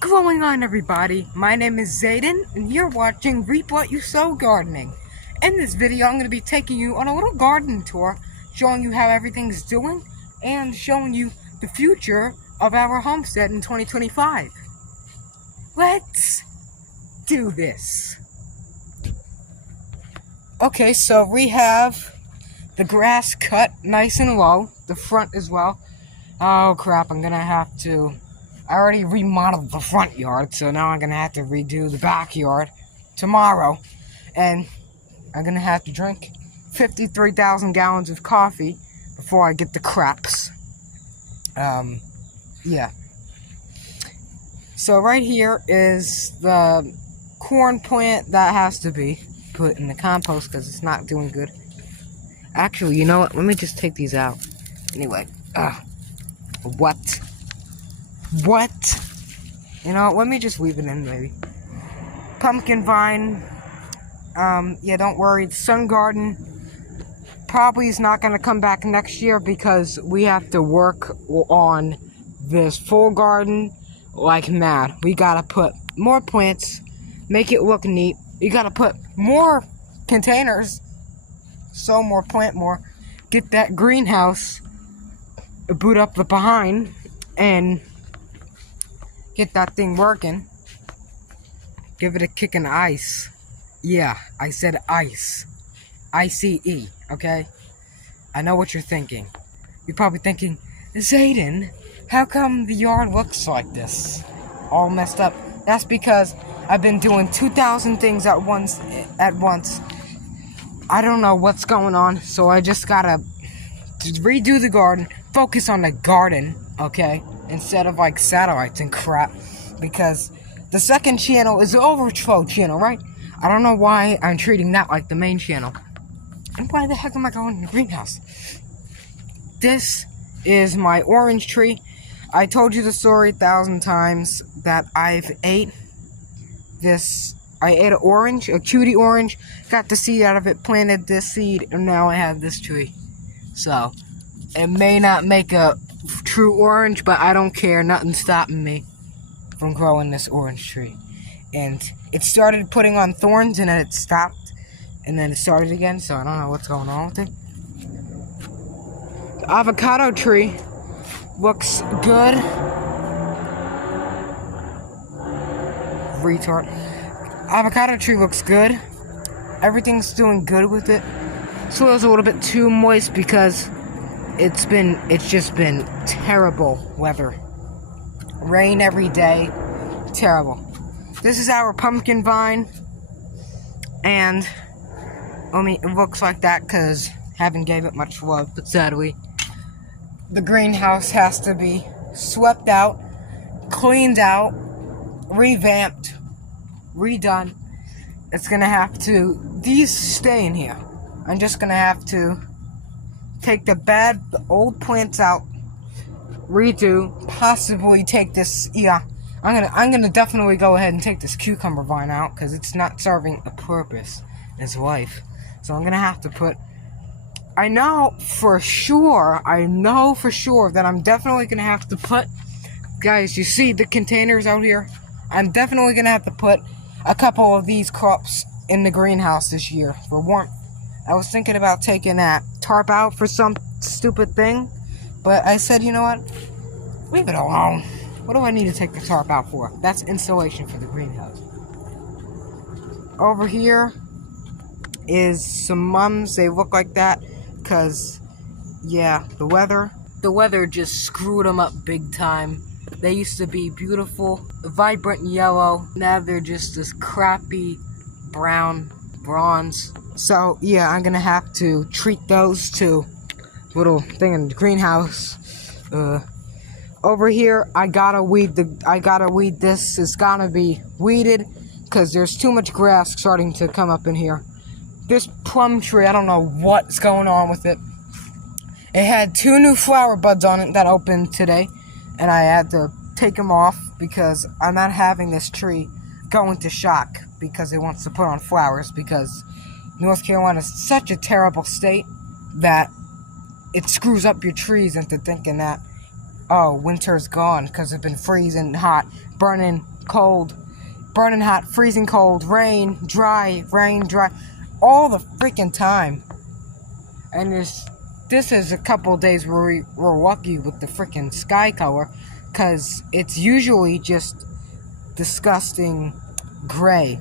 going on, everybody? My name is Zayden, and you're watching Reap What You Sow Gardening. In this video, I'm going to be taking you on a little garden tour, showing you how everything's doing, and showing you the future of our homestead in 2025. Let's do this. Okay, so we have the grass cut nice and low, the front as well. Oh crap, I already remodeled the front yard, so now I'm gonna have to redo the backyard tomorrow. And I'm gonna have to drink 53,000 gallons of coffee before I get the craps. Yeah. So right here is the corn plant that has to be put in the compost because it's not doing good. Actually, you know what? Let me just take these out. Anyway, What? You know, let me just leave it in, maybe. Pumpkin vine. Yeah, don't worry. The sun garden probably is not going to come back next year because we have to work on this full garden like mad. We got to put more plants, make it look neat. We got to put more containers, sow more, plant more, get that greenhouse, boot up the behind, and get that thing working. Give it a kick in the ice. Yeah, I said ice. I-C-E, okay? I know what you're thinking. You're probably thinking, Zayden, how come the yard looks like this? All messed up. That's because I've been doing 2,000 things at once. I don't know what's going on, so I just gotta redo the garden, focus on the garden, okay, instead of like satellites and crap, because the second channel is the overflow channel, right? I don't know why I'm treating that like the main channel. And why the heck am I going in the greenhouse? This is my orange tree. I told you the story 1,000 times that I've ate this. I ate an orange, a cutie orange, got the seed out of it, planted this seed, and now I have this tree. So, it may not make a true orange, but I don't care. Nothing's stopping me from growing this orange tree. And it started putting on thorns, and then it stopped, and then it started again, so I don't know what's going on with it. The avocado tree looks good. Retard. Avocado tree looks good. Everything's doing good with it. Soil's a little bit too moist because it's just been terrible weather. Rain every day. Terrible. This is our pumpkin vine. And it looks like that because haven't gave it much love, but sadly the greenhouse has to be swept out, cleaned out, revamped, redone. It's gonna have to, these stay in here. I'm just gonna have to take the old plants out, redo, possibly take this, I'm gonna definitely go ahead and take this cucumber vine out because it's not serving a purpose in its life. So I'm gonna have to put, I know for sure that I'm definitely gonna have to put, guys, you see the containers out here? I'm definitely gonna have to put a couple of these crops in the greenhouse this year for warmth. I was thinking about taking that tarp out for some stupid thing, but I said, you know what? Leave it alone. What do I need to take the tarp out for? That's insulation for the greenhouse. Over here is some mums. They look like that because, yeah, the weather just screwed them up big time. They used to be beautiful, vibrant yellow. Now they're just this crappy brown, bronze. So, yeah, I'm gonna have to treat those to little thing in the greenhouse. Over here, I gotta weed this. It's gotta be weeded because there's too much grass starting to come up in here. This plum tree, I don't know what's going on with it. It had 2 new flower buds on it that opened today, and I had to take them off because I'm not having this tree go into shock because it wants to put on flowers, because North Carolina is such a terrible state that it screws up your trees into thinking that oh, winter's gone because it's been freezing hot, burning cold, burning hot, freezing cold, rain, dry, all the freaking time. And this is a couple of days where we're lucky with the freaking sky color, because it's usually just disgusting gray.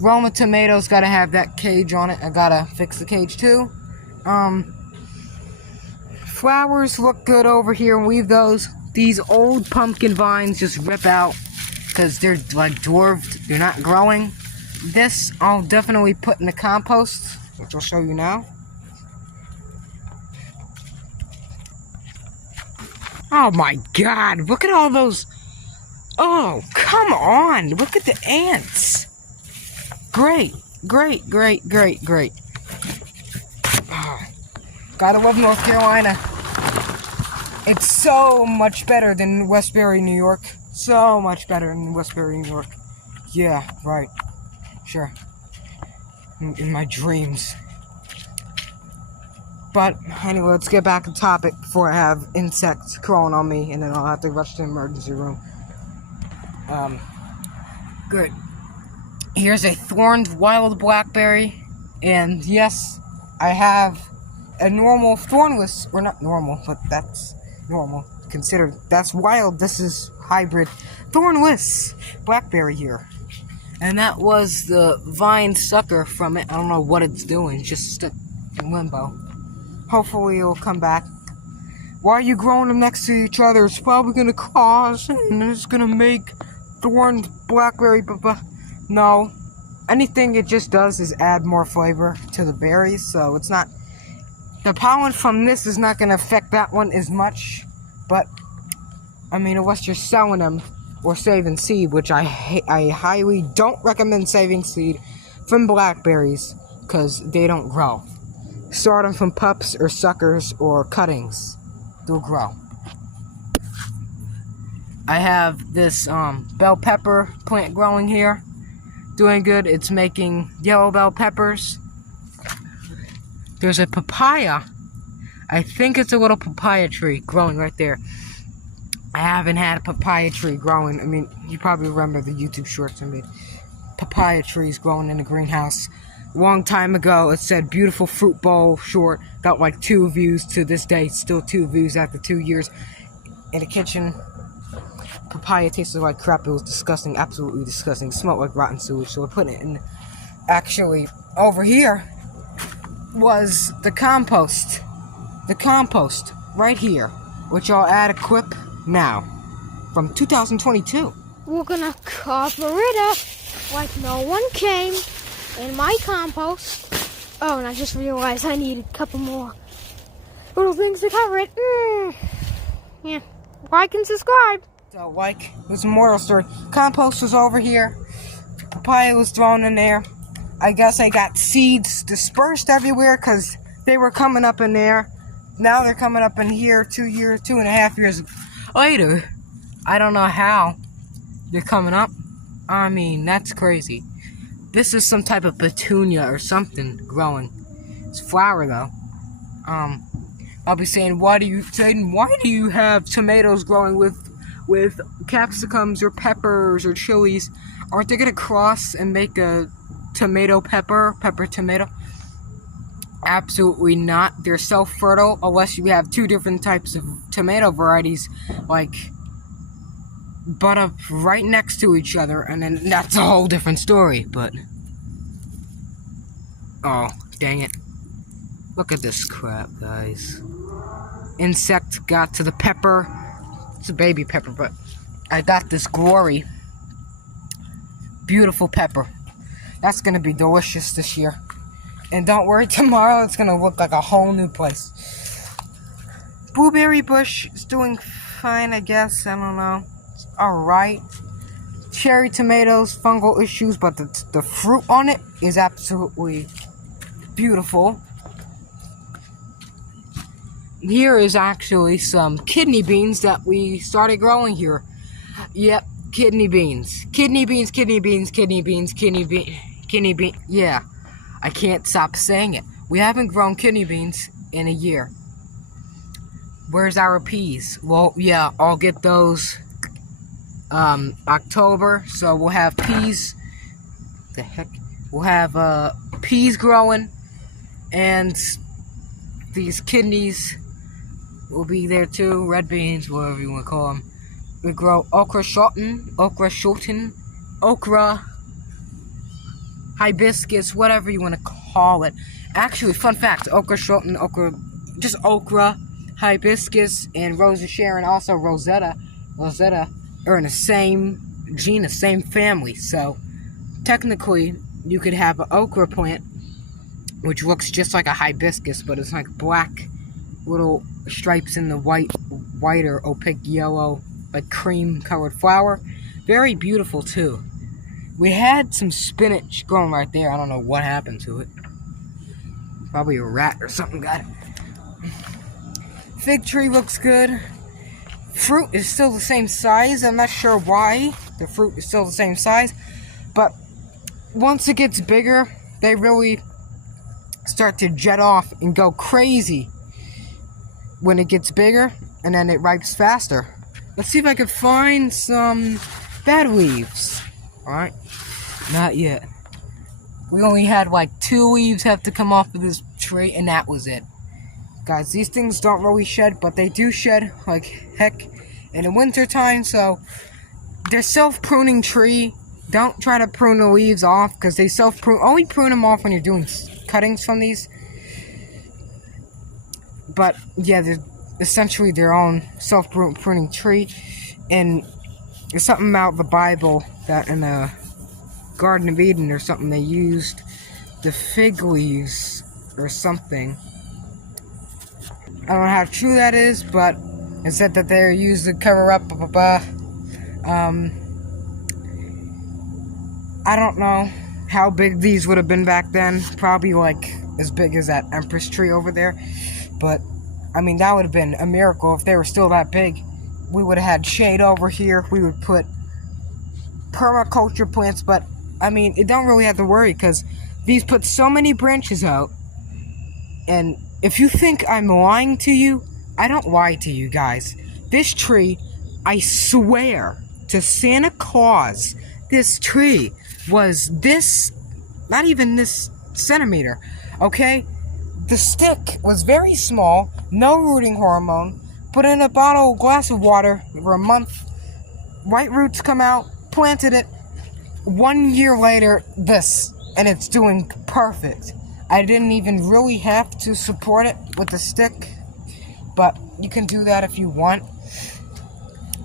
Roma tomatoes gotta have that cage on it. I gotta fix the cage too. Flowers look good over here. Leave those. These old pumpkin vines just rip out because they're like dwarfed. They're not growing. This I'll definitely put in the compost, which I'll show you now. Oh my god, look at all those. Oh, come on. Look at the ants. Great. Oh, gotta love North Carolina. It's so much better than Westbury, New York. So much better than Westbury, New York. Yeah, right. Sure. In my dreams. But anyway, let's get back on topic before I have insects crawling on me and then I'll have to rush to the emergency room. Good. Here's a thorned wild blackberry, and yes, I have a normal thornless, or not normal, but that's normal. Considered that's wild. This is hybrid thornless blackberry here, and that was the vine sucker from it. I don't know what it's doing, it's just stuck in limbo. Hopefully it'll come back. Why are you growing them next to each other? It's probably gonna cause, and it's gonna make thorned blackberry. No, anything it just does is add more flavor to the berries, so it's not. The pollen from this is not gonna affect that one as much, but I mean, unless you're selling them or saving seed, which I highly don't recommend saving seed from blackberries because they don't grow. Start them from pups or suckers or cuttings. They'll grow. I have this bell pepper plant growing here. Doing good. It's making yellow bell peppers. There's a papaya. I think it's a little papaya tree growing right there. I haven't had a papaya tree growing. I mean, you probably remember the YouTube shorts I made. Papaya trees growing in the greenhouse. Long time ago, it said beautiful fruit bowl short. Got like 2 views to this day. Still 2 views after 2 years in the kitchen. Papaya tasted like crap. It was disgusting, absolutely disgusting. It smelled like rotten sewage, so we're putting it in. Actually, over here was the compost. The compost, right here, which I'll add a clip now, from 2022. We're gonna cover it up like no one came in my compost. Oh, and I just realized I need a couple more little things to cover it. Yeah, like and subscribe. So, like, there's a moral story. Compost was over here. Papaya was thrown in there. I guess I got seeds dispersed everywhere because they were coming up in there. Now they're coming up in here 2.5 years later. I don't know how they're coming up. I mean, that's crazy. This is some type of petunia or something growing. It's flower though. I'll be saying, why do you have tomatoes growing with capsicums or peppers or chilies? Aren't they gonna cross and make a tomato pepper tomato? Absolutely not. They're self-fertile unless you have 2 different types of tomato varieties like butt up right next to each other, and then that's a whole different story. But oh, dang it. Look at this crap, guys. Insect got to the pepper. It's a baby pepper, but I got this glory. Beautiful pepper. That's gonna be delicious this year. And don't worry, tomorrow it's gonna look like a whole new place. Blueberry bush is doing fine, I guess. I don't know. It's alright. Cherry tomatoes, fungal issues, but the fruit on it is absolutely beautiful. Here is actually some kidney beans that we started growing here. Yep, kidney beans. Kidney beans. Yeah, I can't stop saying it. We haven't grown kidney beans in a year. Where's our peas? Well, yeah, I'll get those October, so we'll have peas. The heck? We'll have peas growing, and these kidneys will be there too. Red beans, whatever you want to call them. We grow okra shorten, okra, hibiscus, whatever you want to call it. Actually, fun fact: okra shorten, just okra, hibiscus, and Rosa Sharon, also Rosetta are in the same genus, same family. So technically, you could have an okra plant, which looks just like a hibiscus, but it's like black little stripes in the white or opaque yellow, like cream-colored flower. Very beautiful too. We had some spinach growing right there. I don't know what happened to it. Probably a rat or something got it. Fig tree looks good. Fruit is still the same size. I'm not sure why the fruit is still the same size, but once it gets bigger, they really start to jet off and go crazy when it gets bigger, and then it ripes faster. Let's see if I can find some bad leaves. Alright, not yet. We only had like 2 leaves have to come off of this tree, and that was it. Guys, these things don't really shed, but they do shed like heck in the winter time, so they're self-pruning tree. Don't try to prune the leaves off, because they self-prune. Only prune them off when you're doing cuttings from these. But yeah, they're essentially their own self-pruning tree. And there's something about the Bible that in the Garden of Eden or something, they used the fig leaves or something. I don't know how true that is, but it said that they're used to cover up, I don't know how big these would have been back then. Probably like as big as that Empress tree over there. But, I mean, that would have been a miracle if they were still that big. We would have had shade over here. We would put permaculture plants. But, I mean, it don't really have to worry, because these put so many branches out. And if you think I'm lying to you, I don't lie to you guys. This tree, I swear to Santa Claus, this tree was this, not even this centimeter, okay? The stick was very small, no rooting hormone, put in a glass of water for a month, white roots come out, planted it, 1 year later, this, and it's doing perfect. I didn't even really have to support it with the stick, but you can do that if you want.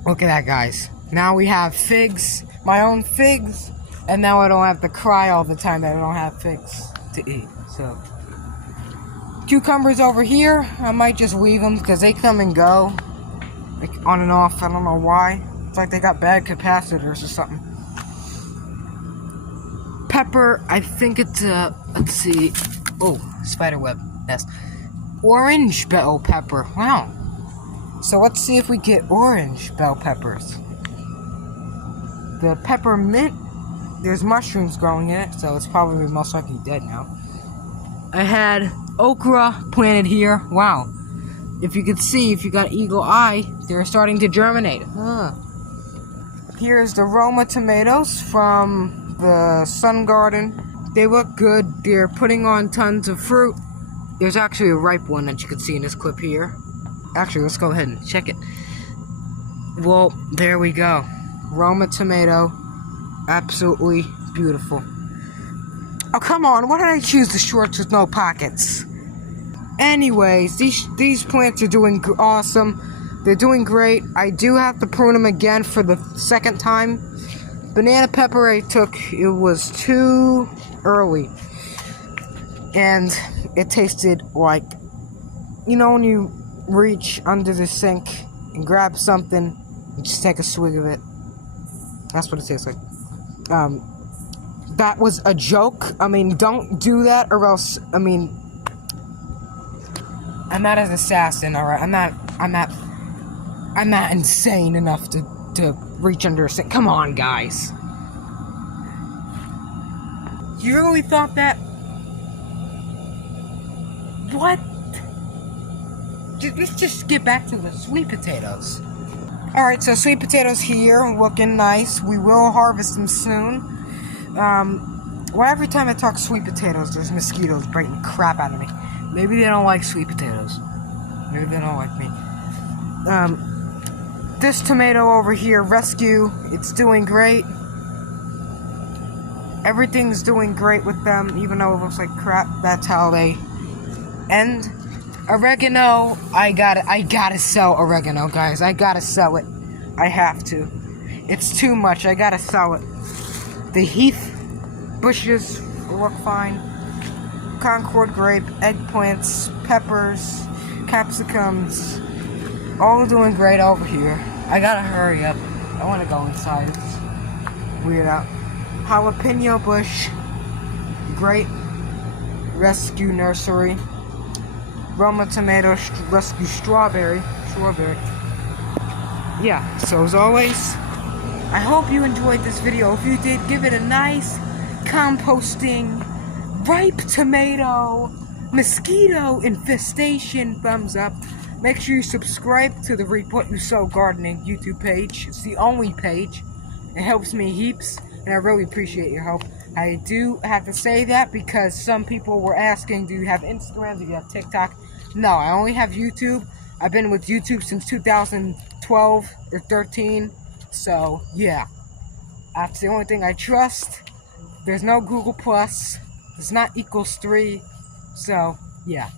Look at that, guys. Now we have figs, my own figs, and now I don't have to cry all the time that I don't have figs to eat. So, cucumbers over here, I might just leave them because they come and go, like on and off. I don't know why. It's like they got bad capacitors or something. Pepper, I think it's let's see. Oh, spiderweb nest. Orange bell pepper. Wow. So let's see if we get orange bell peppers. The peppermint, there's mushrooms growing in it, so it's probably most likely dead now. I had okra planted here. Wow. If you could see, if you got eagle eye, they're starting to germinate. Here's the Roma tomatoes from the Sun Garden. They look good. They're putting on tons of fruit. There's actually a ripe one that you can see in this clip here. Actually, let's go ahead and check it. Well, there we go. Roma tomato. Absolutely beautiful. Oh, come on. Why did I choose the shorts with no pockets? Anyways, these plants are doing awesome. They're doing great. I do have to prune them again for the second time. Banana pepper I took, it was too early. And it tasted like, you know, when you reach under the sink and grab something and just take a swig of it. That's what it tastes like. That was a joke. I mean, don't do that, or else, I mean, I'm not an assassin, alright? I'm not insane enough to reach under a sink. Come on, guys. You really thought that? What? let's just get back to the sweet potatoes. Alright, so sweet potatoes here, looking nice. We will harvest them soon. Well, every time I talk sweet potatoes, there's mosquitoes biting the crap out of me. Maybe they don't like sweet potatoes. Maybe they don't like me. This tomato over here, Rescue, it's doing great. Everything's doing great with them, even though it looks like crap. That's how they end. Oregano, I gotta sell oregano, guys. I gotta sell it. I have to. It's too much. I gotta sell it. The heath bushes look fine. Concord grape, eggplants, peppers, capsicums, all doing great over here. I gotta hurry up. I wanna go inside. It's weird out. Jalapeno bush, great. Rescue nursery. Roma tomato, rescue strawberry. Yeah, so as always, I hope you enjoyed this video. If you did, give it a nice composting, ripe tomato, mosquito infestation thumbs up. Make sure you subscribe to the Reap What You Sow Gardening YouTube page. It's the only page. It helps me heaps, and I really appreciate your help. I do have to say that because some people were asking, do you have Instagram, do you have TikTok? No, I only have YouTube. I've been with YouTube since 2012 or 13, so yeah. That's the only thing I trust. There's no Google Plus. It's not equals 3, so yeah.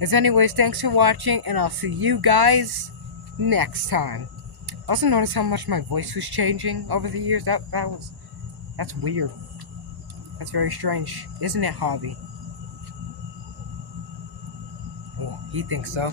As anyways, thanks for watching, and I'll see you guys next time. Also notice how much my voice was changing over the years. That's weird. That's very strange, isn't it, Hobby? Oh, he thinks so.